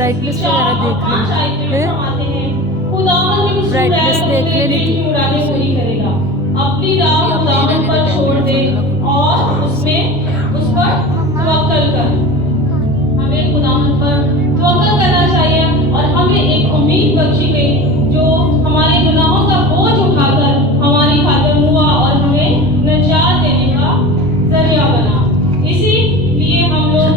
Brightness वगैरह देख ली, brightness देख लेनी थी। अपनी राह खुदावंद पर छोड़ दे और उसमें उस पर तवक्कल कर। हमें खुदावंद पर तवक्कल करना चाहिए और हमें एक उम्मीद बख्शी गई जो हमारे गुनाहों का बोझ उठाकर हमारी खातिर हुआ और हमें निजात देने का जरिया बना। इसीलिए हम लोग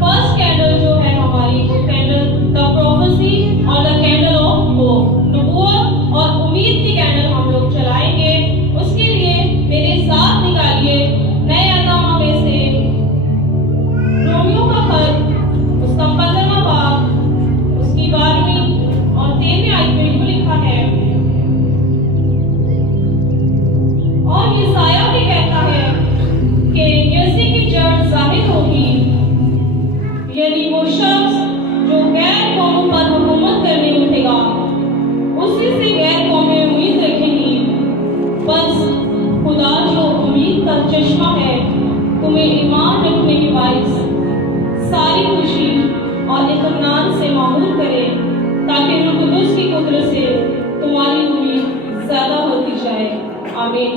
फर्स्ट कैंडल जो है हमारी कैंडल द प्रोफेसी और द कैंडल ऑफ होप, नबूवत और उम्मीद की कैंडल हम लोग चलाएंगे। उसके लिए मेरे साथ निकालिए नए अहनामा में से रोमियो का खत, उसका 15वां बाब, उसकी 12वीं और 13वीं आयत में यूं लिखा है, और यशायाह भी कहता है कि यसी की जड़ जाहिर होगी, यानी वो शख्स जो गैर कौमों पर हुकूमत करने उठेगा, उसी से गैर कौमें उम्मीद रखेंगी। बस खुदा जो उम्मीद का चश्मा है तुम्हें ईमान रखने के बाइस सारी खुशी और इत्मीनान से मामूर करे, ताकि रूह कुदुस की कुदरत से तुम्हारी उम्मीद ज्यादा होती जाए। आमीन।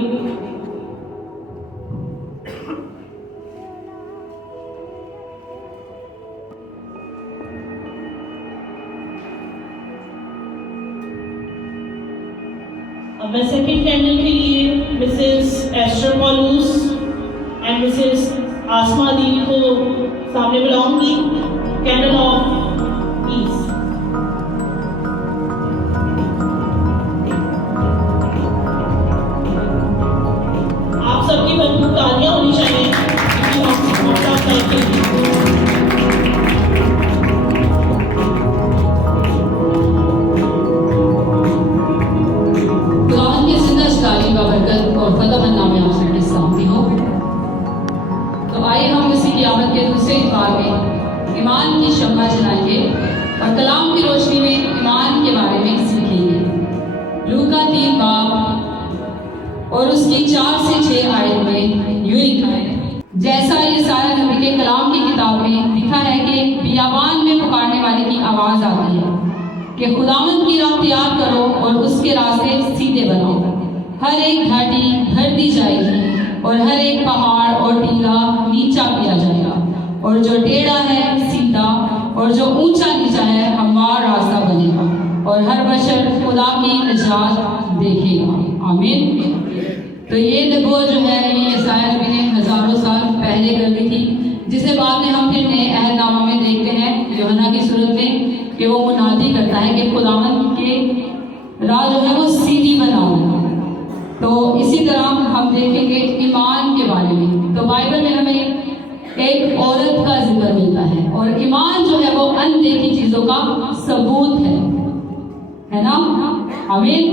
अब मैं सेकंड कैंडल के लिए Mrs Esther Paulus and Mrs Asma दीदी को सामने बुलाऊंगी। Candle of peace. आप सबकी भरपूर तालियां होनी चाहिए क्योंकि हम सब तय और फतहमन्ना में आप सबके सामने हो। तो आइए हम इसी क़यामत के दूसरे इतवार में ईमान की शम्मा जलाएंगे और कलाम की रोशनी में ईमान के बारे में सीखेंगे। लूका 3 बाब और उसकी 4 से 6 आयत में यूं लिखा है, जैसा यशायाह नबी के कलाम की किताब में लिखा है कि बियाबान में पुकारने वाले की आवाज़ आती है कि खुदावंद की राह तैयार करो और उसके रास्ते सीधे बनाओ। हर एक घाटी भर दी जाएगी और हर एक पहाड़ और टीला नीचा किया जाएगा, और जो टेढ़ा है सीधा और जो ऊंचा नीचा है हमवार रास्ता बनेगा, और हर बशर खुदा की निजात देखेगा। आमीन। तो ये नबूवत जो है ये यशायाह नबी ने हजारों साल पहले कर दी थी, जिसे बाद में हम फिर नए अहदनामा में देखते हैं यूहन्ना की सूरत में कि वो मुनादी करता है कि खुदावंद के राह जो है वो सीधी बनाओ। तो इसी तरह हम देखेंगे ईमान के बारे में। तो बाइबल में हमें एक औरत का जिक्र मिलता है, और ईमान जो है वो अनदेखी चीजों का सबूत है ना। आमीन।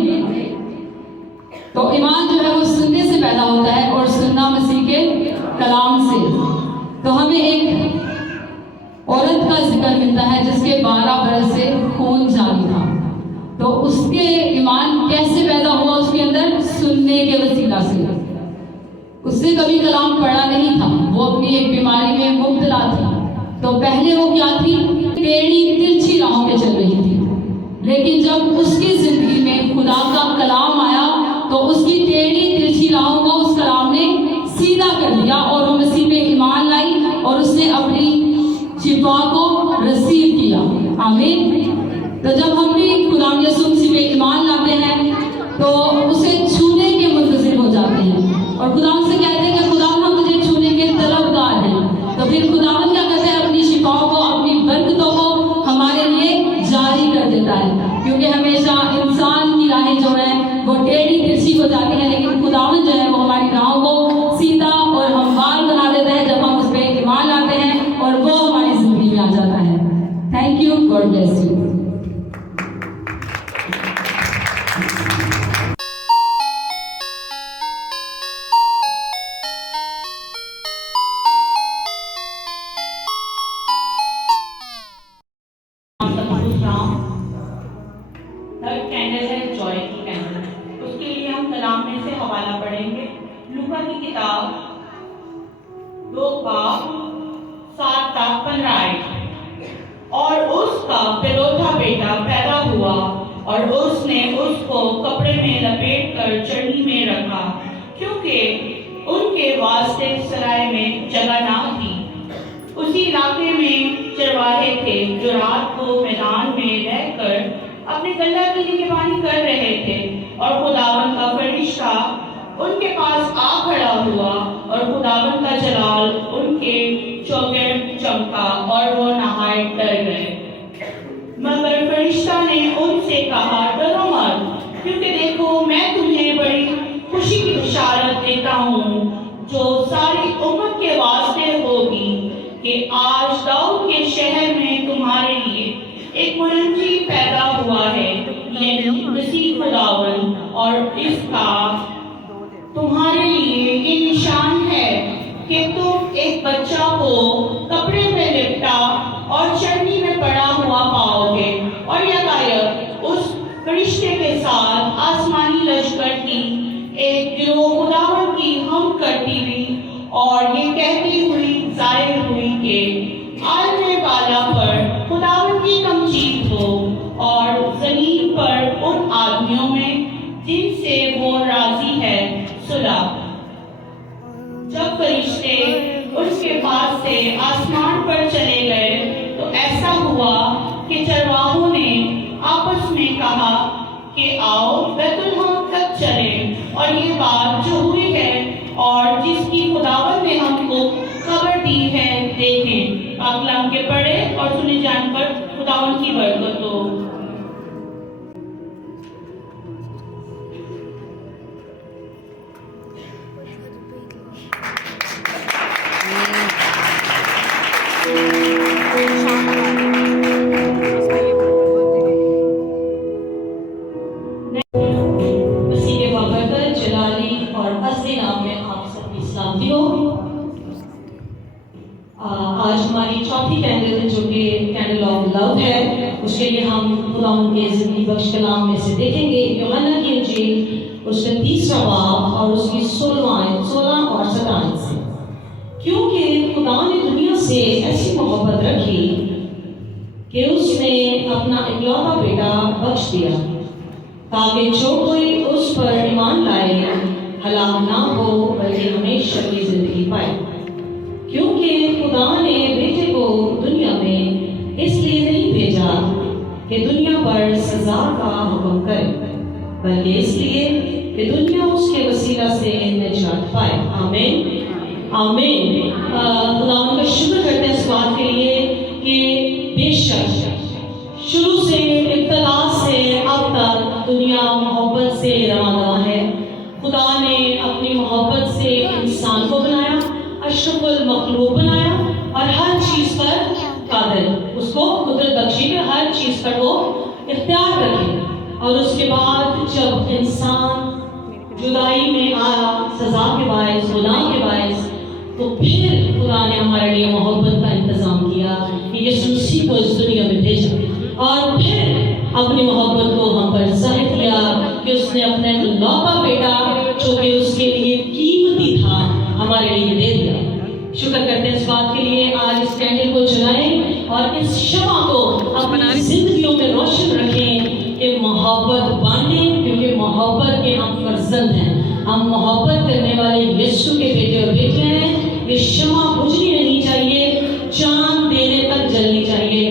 तो ईमान जो है वो सुनने से पैदा होता है और सुनना मसीह के कलाम से। तो हमें एक औरत का जिक्र मिलता है जिसके 12 बरस से खून जारी था। तो उसके ईमान कैसे पैदा हुआ? उसके अंदर सुनने के वसीला से। उसने कभी कलाम पढ़ा नहीं था, वो अपनी एक बीमारी में मुब्तला थी। तो पहले वो क्या थी? टेढ़ी तिरछी राहों पे चल रही थी, लेकिन जब उसकी जिंदगी में खुदा का कलाम आया तो उसकी टेढ़ी तिरछी राहों को उस कलाम ने सीधा कर दिया और वो मसीह पे ईमान लाई और उसने अपनी शिफा को रिसीव किया। आमीन। तो जब हम भी खुदा यसू मसीह पे ईमान लाते हैं तो उसे छूने के मुंतज़िर हो जाते हैं और खुदा से कहते हैं कि खुदा हम तुझे छूने के तलबगार हैं। तो फिर खुदा क्या करते हैं? अपनी शिफाओं को, अपनी बरकतों को हमारे लिए जारी कर देता है, क्योंकि हमेशा इंसान की राहें जो है वो टेढ़ी तिरछी हो जाती है, लेकिन खुदावन जो है वो हमारी राहों को सीधा और हमवार बना देता है जब हम उस पर ईमान लाते हैं और वो हमारी जिंदगी में आ जाता है। Thank you. God bless you. Third candle है जॉय की कैंडल। उसके लिए हम कलाम में से हवाला पढ़ेंगे। लूका की किताब 2 बाब 7 तक 15 आयत। और उसका पिरोथा बेटा पैदा हुआ और उसने उसको कपड़े में लपेट कर चरनी में रखा, क्योंकि उनके वास्ते सराय में जगह ना थी। उसी इलाके में चरवाहे थे जो रात को मैदान में रहकर अपने गल्ला की निगरानी कर रहे थे, और खुदावन का फरिश्ता उनके पास आ खड़ा हुआ और खुदावन का जलाल उनके चौगिर्द चमका और वो नहाए डर गए। मगर फरिश्ता ने उनसे कहा, डरो मत, क्योंकि देखो मैं तुम्हें बड़ी खुशी की बशारत देता हूँ जो सारी उम्मत के वास्ते होगी कि आज दाऊद के शहर में तुम्हारे लिए एक मुनज्जी पैदा हुआ है, यानी मसीह खुदावन, और इसका तुम्हारे लिए ये निशान है कि तुम एक बच्चा को कपड़े में लिपटा और चरनी में पड़ा हुआ पाओगे। और यकायक उस फरिश्ते के साथ आसमानी लश्कर की एक गिरोह खुदावन की हम करती हुई और ये कहती हुई जाहिर हुई कि आने वाला पर खुदावन की तमजीद हो और जमीन पर उन आदमियों में जिनसे वो राजी है सुलह। जब फरिश्ते उसके पास से आसमान पर चले गए तो ऐसा हुआ कि चरवाहों ने आपस में कहा कि आओ बैतुलहम तक चलें और ये बात जो हुई है और जिसकी खुदावन ने हमको खबर दी है देखें। आप कलाम के पढ़े और सुने जानकर खुदावन की बरकत हो। आज हमारी चौथी कैंडल जो कि कैंडल ऑफ लव है, उसके लिए हम खुदावंद के जिंदगी बख्श कलाम में से देखेंगे यूहन्ना की इंजील उसका 3वां बाब और उसकी 16 और 17 से। क्योंकि खुदा ने दुनिया से ऐसी मोहब्बत रखी कि उसने अपना इकलौता बेटा बख्श दिया ताकि जो कोई उस पर ईमान लाए हलाक ना हो बल्कि हमेशा की जिंदगी पाए। क्योंकि खुदा ने बेटे को दुनिया में इसलिए नहीं भेजा कि दुनिया पर सजा का हुक्म करे, बल्कि इसलिए कि दुनिया उसके वसीला से निजात पाए। आमीन आमीन। खुदा का शुक्र करते हैं इस बात के लिए कि बेशक शुरू से इब्तदा से अब तक दुनिया मोहब्बत से रवाना है। खुदा ने अपनी मोहब्बत से इंसान को बनाया, अशरफुल मखलूक बनाया और हर चीज पर कादिर, उसको कुदरत बख्शी कि हर चीज पर वो इख्तियार रखे। और उसके बाद जब इंसान जुदाई में आया सजा के बायस, गुनाह के बायस, तो फिर खुदा ने हमारे लिए मोहब्बत का इंतजाम किया कि यीशु मसीह को इस दुनिया में भेजा और फिर अपनी मोहब्बत को हम पर जाहिर किया कि उसने अपने इकलौता बेटा जो कि उसके लिए कीमती था हमारे लिए दे दिया। शुक्र करते हैं इस बात के लिए। आज इस कैंडल को जलाएं और इस शमा को अपनी जिंदगियों में रोशन रखें कि मोहब्बत बांटें, क्योंकि मोहब्बत के हम फर्जंद हैं। हम मोहब्बत करने वाले यीशु के बेटे और बेटियां हैं। ये शमा बुझनी नहीं चाहिए, चांद देने तक जलनी चाहिए।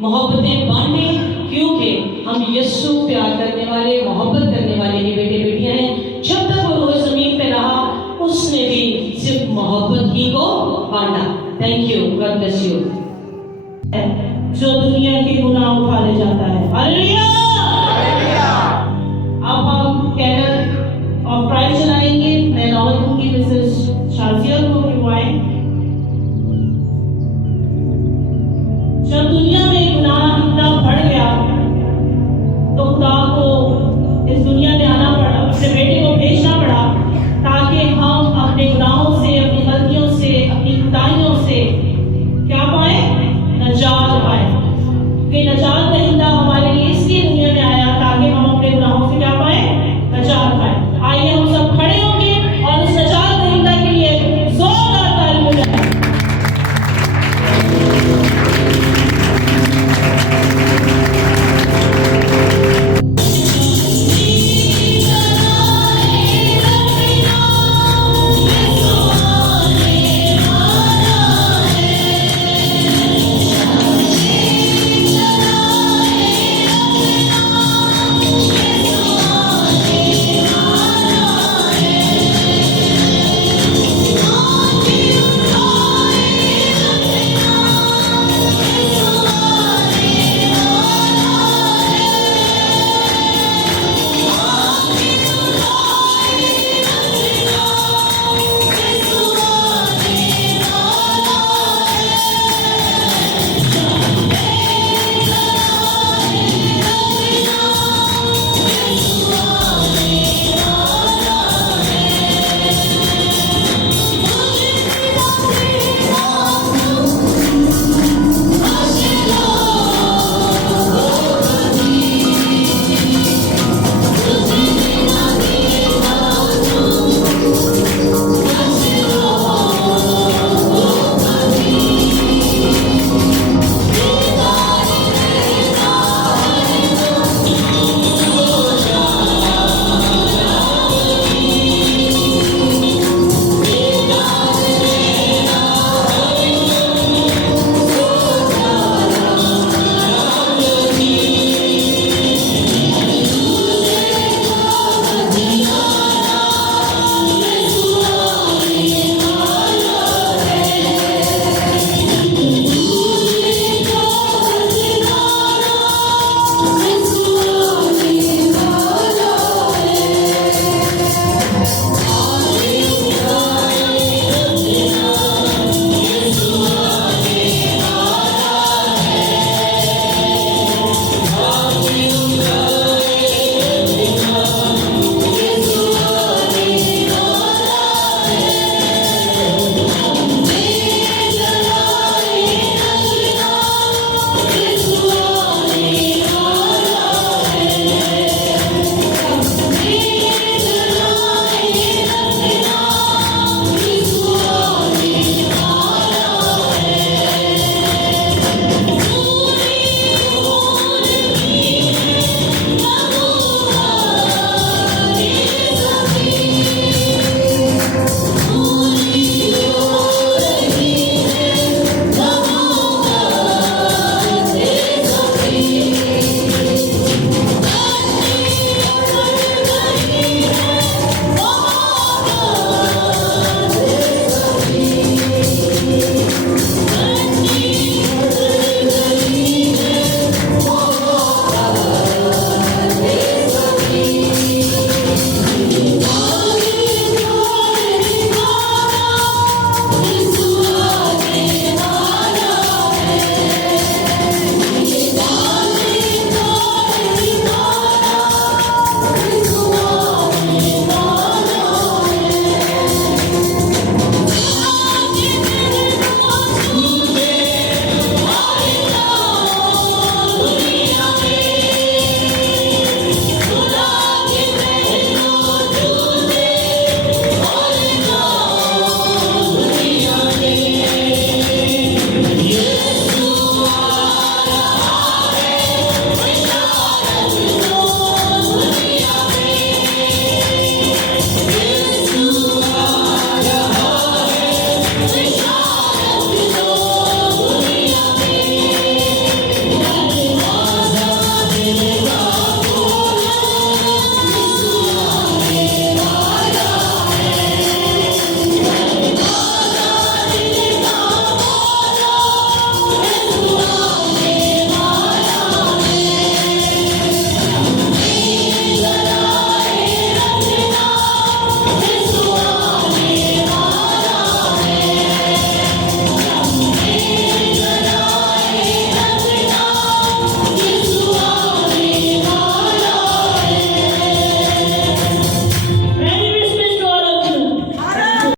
मोहब्बतें बांटें क्योंकि हम यीशु प्यार करने वाले, मोहब्बत करने वाले के बेटे बेटियां हैं। जब तक वो रोज जमीन पे रहा उसने भी सिर्फ मोहब्बत ही को बांटा। Thank you, God bless you. जो दुनिया के गुनाह उठा ले जाता है। हालेलुया। अब हम कैंडल ऑफ क्राइस्ट जलाएंगे। मैं दावत दूंगी मिसेस शाजिया को कि वाइन जब दुनिया